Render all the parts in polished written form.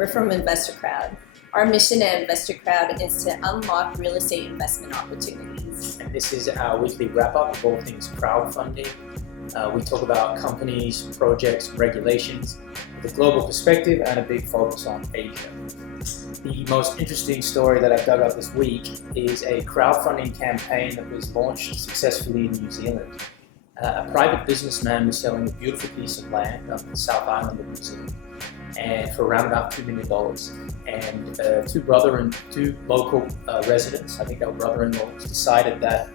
We're from InvestaCrowd. Our mission at InvestaCrowd is to unlock real estate investment opportunities. And this is our weekly wrap-up of all things crowdfunding. We talk about companies, projects, regulations with a global perspective and a big focus on Asia. The most interesting story that I've dug up this week is a crowdfunding campaign that was launched successfully in New Zealand. A private businessman was selling a beautiful piece of land on the South Island of New Zealand, and for around about $2 million. And two local residents, I think they were brother-in-laws, decided that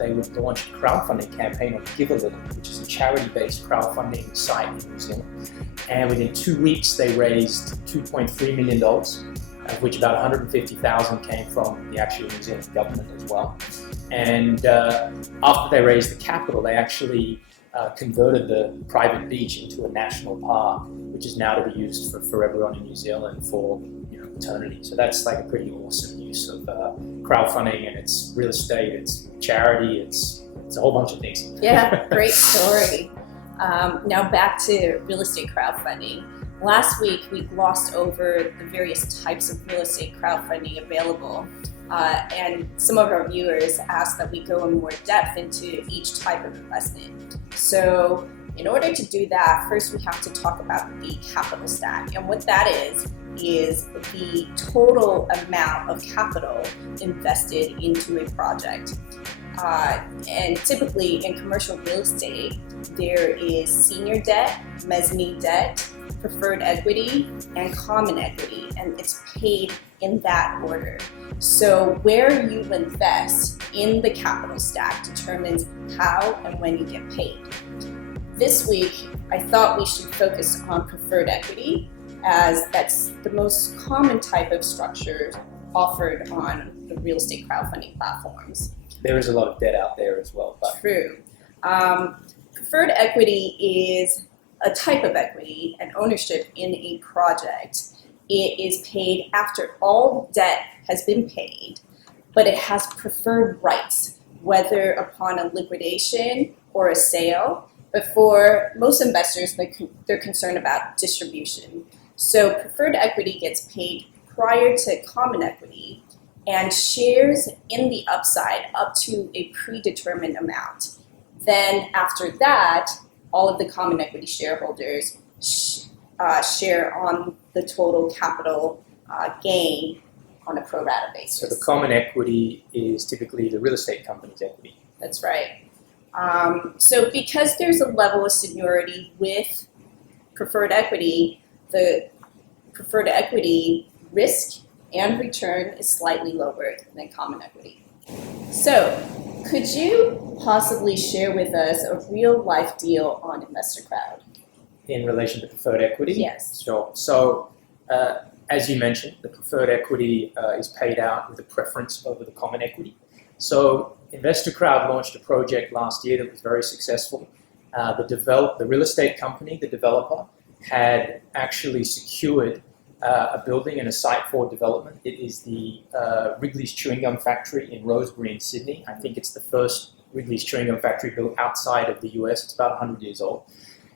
they would launch a crowdfunding campaign on Give a Little, which is a charity-based crowdfunding site in New Zealand. And within 2 weeks, they raised $2.3 million, of which about $150,000 came from the actual New Zealand government as well. And after they raised the capital, they actually converted the private beach into a national park, which is now to be used for everyone in New Zealand for eternity. So that's like a pretty awesome use of crowdfunding, and it's real estate, it's charity, it's a whole bunch of things. Yeah, great story. Now back to real estate crowdfunding. Last week we glossed over the various types of real estate crowdfunding available. And some of our viewers asked that we go in more depth into each type of investment. So in order to do that, first we have to talk about the capital stack. And what that is the total amount of capital invested into a project. And typically in commercial real estate, there is senior debt, mezzanine debt, preferred equity, and common equity, and it's paid in that order. So where you invest in the capital stack determines how and when you get paid. This week, I thought we should focus on preferred equity, as that's the most common type of structure offered on the real estate crowdfunding platforms. There is a lot of debt out there as well. But True. Preferred equity is a type of equity and ownership in a project. It is paid after all debt has been paid, but it has preferred rights, whether upon a liquidation or a sale. But for most investors, they're concerned about distribution. So preferred equity gets paid prior to common equity and shares in the upside up to a predetermined amount. Then after that, all of the common equity shareholders share on the total capital gain on a pro rata basis. So the common equity is typically the real estate company's equity. That's right. So because there's a level of seniority with preferred equity, the preferred equity risk and return is slightly lower than common equity. So could you possibly share with us a real life deal on InvestaCrowd? In relation to preferred equity? Yes. Sure. So as you mentioned, the preferred equity is paid out with a preference over the common equity. So InvestaCrowd launched a project last year that was very successful. The real estate company, the developer, had actually secured a building and a site for development. It is the Wrigley's Chewing Gum Factory in Rosebery in Sydney. I think it's the first Wrigley's Chewing Gum Factory built outside of the US. It's about 100 years old.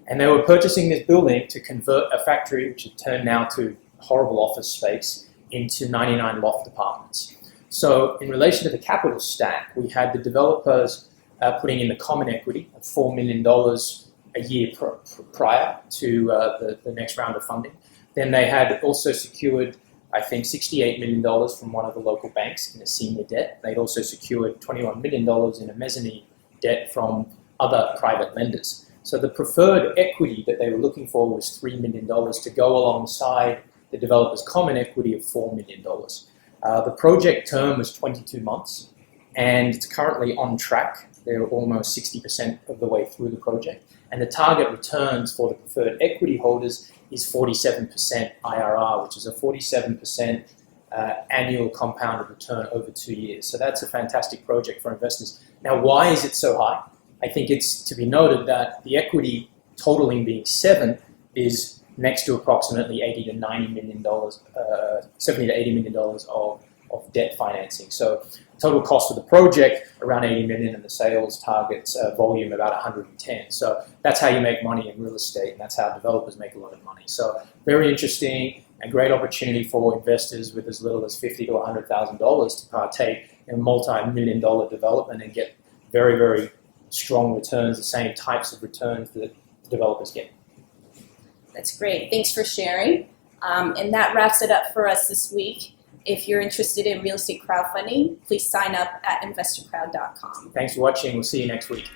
And they were purchasing this building to convert a factory, which had turned now to horrible office space, into 99 loft apartments. So in relation to the capital stack, we had the developers putting in the common equity of $4 million a year prior to the next round of funding. Then they had also secured, I think, $68 million from one of the local banks in a senior debt. They'd also secured $21 million in a mezzanine debt from other private lenders. So the preferred equity that they were looking for was $3 million to go alongside the developer's common equity of $4 million. The project term was 22 months, and it's currently on track. They're almost 60% of the way through the project. And the target returns for the preferred equity holders is 47% IRR, which is a 47% annual compounded return over 2 years. So that's a fantastic project for investors. Now, why is it so high? I think it's to be noted that the equity totaling being 7 is next to approximately $70 to $80 million of debt financing. So total cost of the project around 80 million, and the sales targets volume about 110. So that's how you make money in real estate, and that's how developers make a lot of money. So very interesting. a great opportunity for investors with as little as $50,000 to $100,000 to partake in a multi-million-dollar development and get very, very strong returns, the same types of returns that the developers get. That's great. Thanks for sharing. And that wraps it up for us this week. If you're interested in real estate crowdfunding, please sign up at investorcrowd.com. Thanks for watching. We'll see you next week.